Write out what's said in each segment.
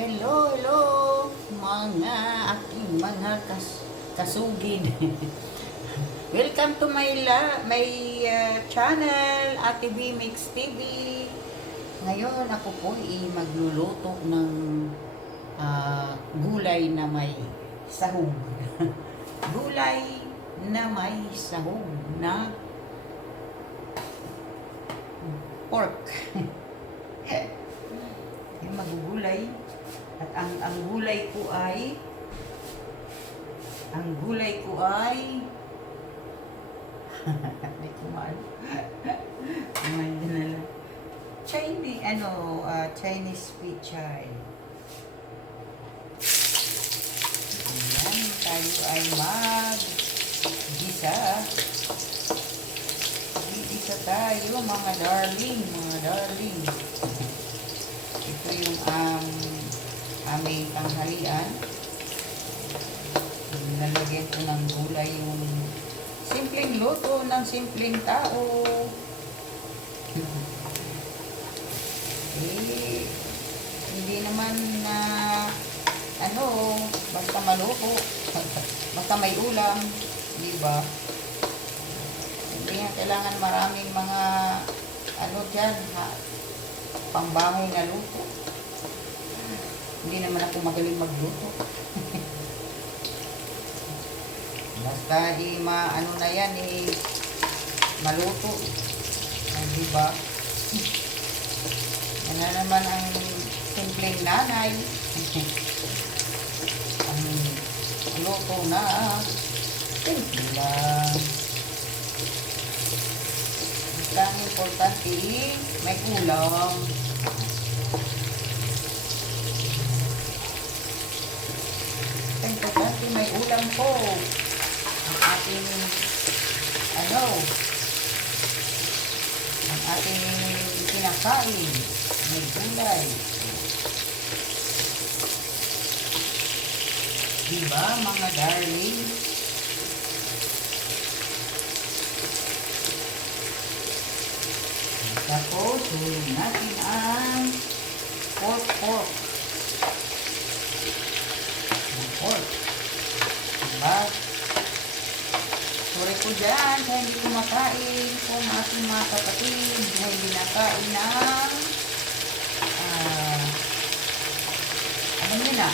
Hello, hello, mga aking mga kasugid. Welcome to my channel, Ate B Mix TV. Ngayon ako po magluluto ng gulay na may sahog. Gulay na may sahog na pork. Yung magugulay. At ang gulay ko ay hindi ko maano. Chinese pichay. Ayan, tayo ay mag-gisa. Gisa tayo mga darling. Ito yung aming tanghalian. Nalagyan ko ng gulay yung simpleng luto ng simpleng tao. Hindi naman na basta maluto, basta may ulam, di ba? Hindi nga kailangan maraming mga dyan, pangbahay na luto. Hindi naman ako magaling magluto. Basta na yan maluto. Di ba? Yan na naman ang simpleng nanay. Ang luto na simple lang. Basta ang importante may kulang. Importante may ulam po. Ang ating kinakain. May gulay. Diba mga darling? Tapos, hulog natin ang pork. Diba? Sorry ko dyan sa hindi kumakain kung aking mga kapatid na hindi nakain ng ano nyo na?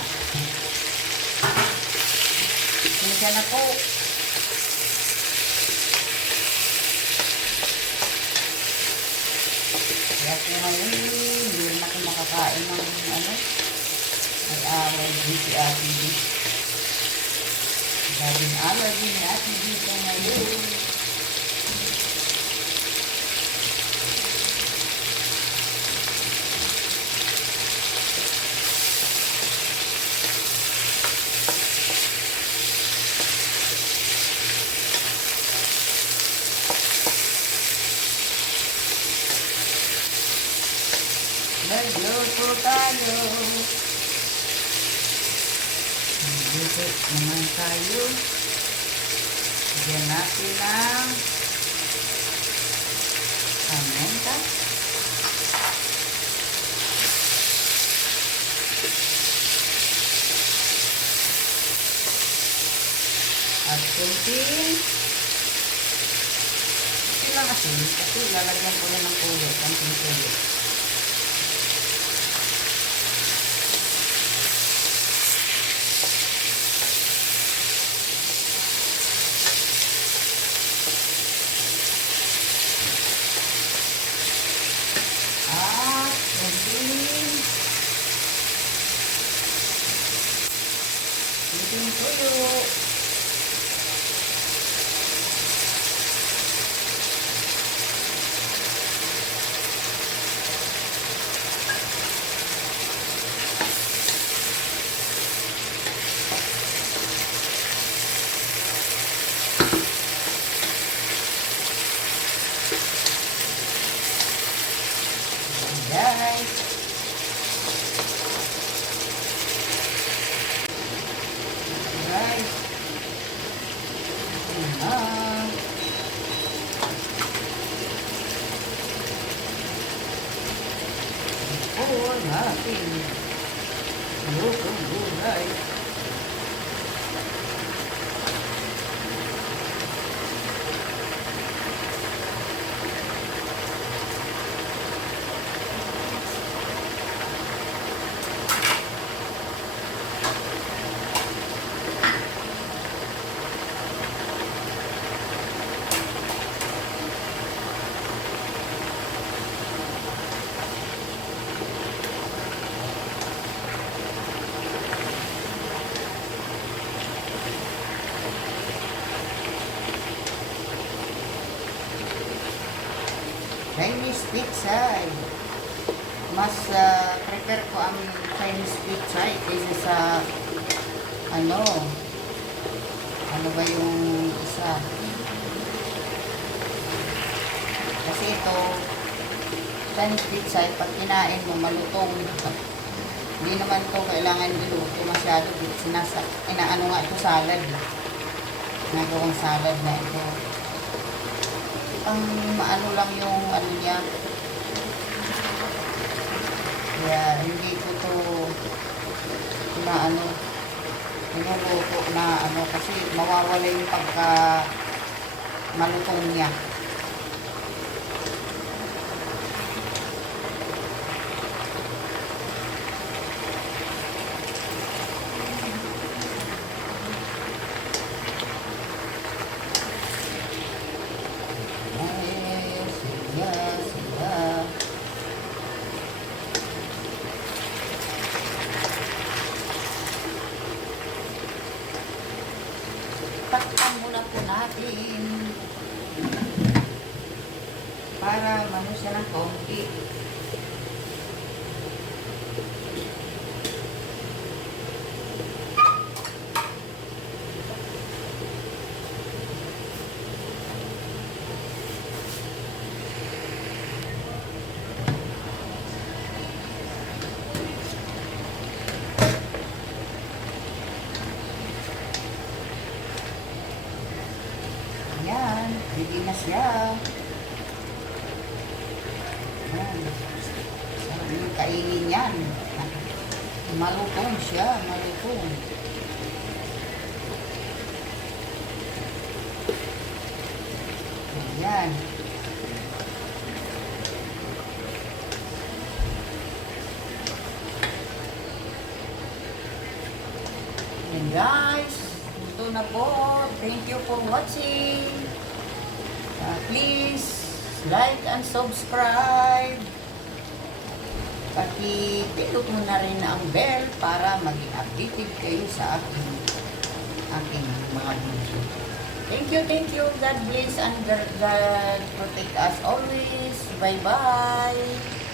Minsan na po. Kaya po ngayon hindi rin ako makakain ng allergy si Ate B. Daming allergy ni Ate B ngayon. Nagluto tayo. Nagluto naman tayo. Bigyan natin ng paminta. At kunting ilang asin kasi lalagyan ko lang ng tuyo. Kunting tuyo. Kunting tuyo. pitsay. Mas prefer ko ang Chinese pitsay kaysa sa ano ba yung isa. Kasi ito, Chinese pitsay, pag kinain mo, malutong. Hindi naman ito kailangan niluto masyado. Inaano nga ito, salad. Nagawang salad na ito. Ang maano lang yung ano niya. Kaya hindi ko ito niluluto na ano kasi mawawala yung pagka malutong niya. Takpan muna po natin para mano siya ng konti. Yan, ready na siya. Yan. Sarap yung kainin yan. Malutong siya, malutong. Yan. And guys, ito na po. Thank you for watching. Please like and subscribe. Paki-pindot mo na rin ang bell para maging updated kayo sa aking mga video. Thank you. God bless and God protect us always. Bye-bye.